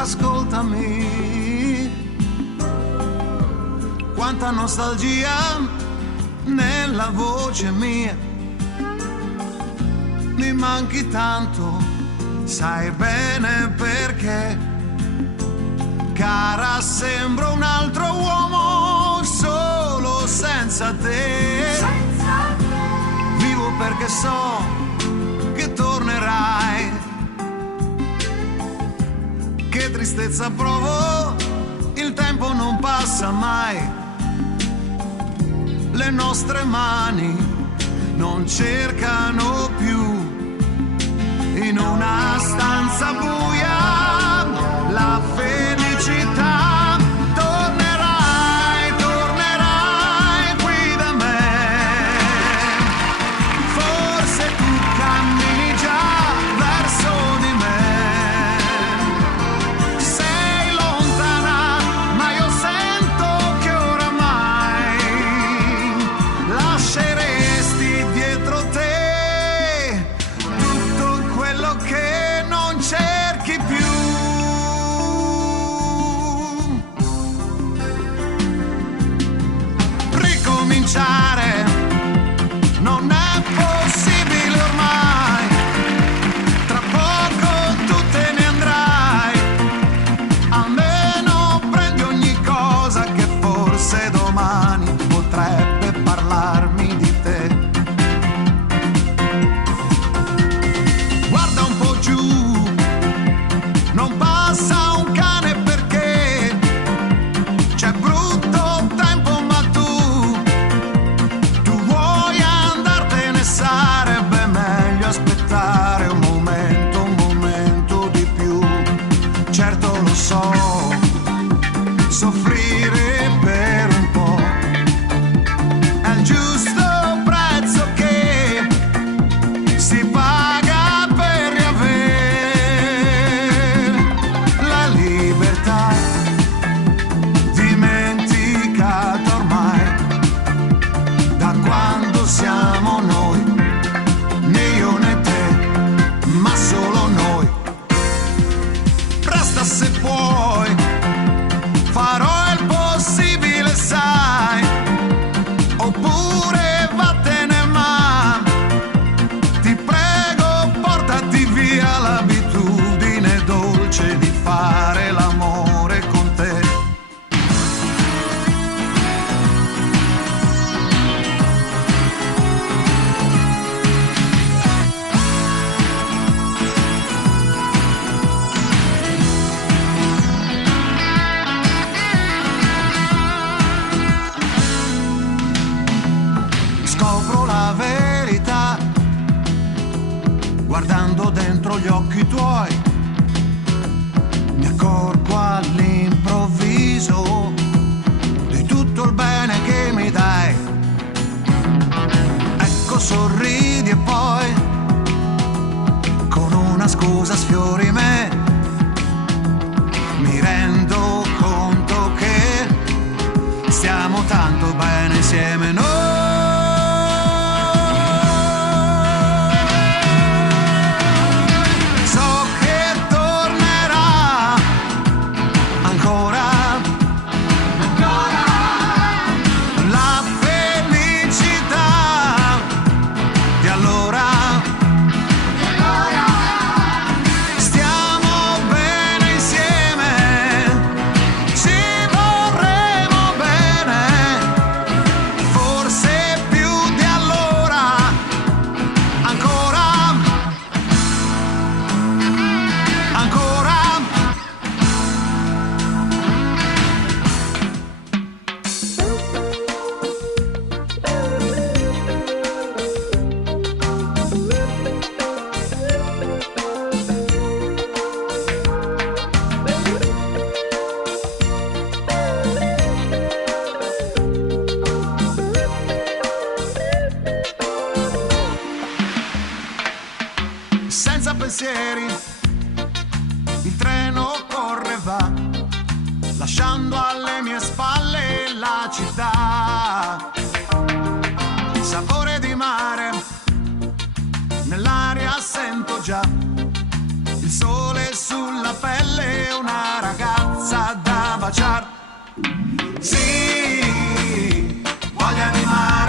ascoltami, quanta nostalgia nella voce mia, mi manchi tanto, sai bene perché, cara, sembro un altro uomo solo senza te, vivo perché so che tornerai. Che tristezza provo, il tempo non passa mai. Le nostre mani non cercano più in una stanza buia la felicità. Tornerai, tornerai qui da me. Forse tu cammini già verso di me. Non è possibile ormai, tra poco tu te ne andrai, almeno prendi ogni cosa che forse domani potrebbe parlarmi di te. Guarda un po' giù, non passa un cane perché c'è brutto tempo. Sarebbe meglio aspettare un momento di più. Certo lo so, soffrire per un po' è il giusto prezzo che si paga per riavere la libertà dimenticata ormai da quando siamo noi. Se puoi, farò il possibile, sai, oppure vattene, ma ti prego portati via l'abitudine dolce di fare l'amore con te. Scopro la verità guardando dentro gli occhi tuoi, mi accorgo all'improvviso di tutto il bene che mi dai. Ecco, sorridi e poi con una scusa sfiori me, mi rendo conto che stiamo tanto bene insieme noi. Senza pensieri, il treno corre e va, lasciando alle mie spalle la città. Sapore di mare, nell'aria sento già, il sole sulla pelle, una baciar. Sì, voglia di mare.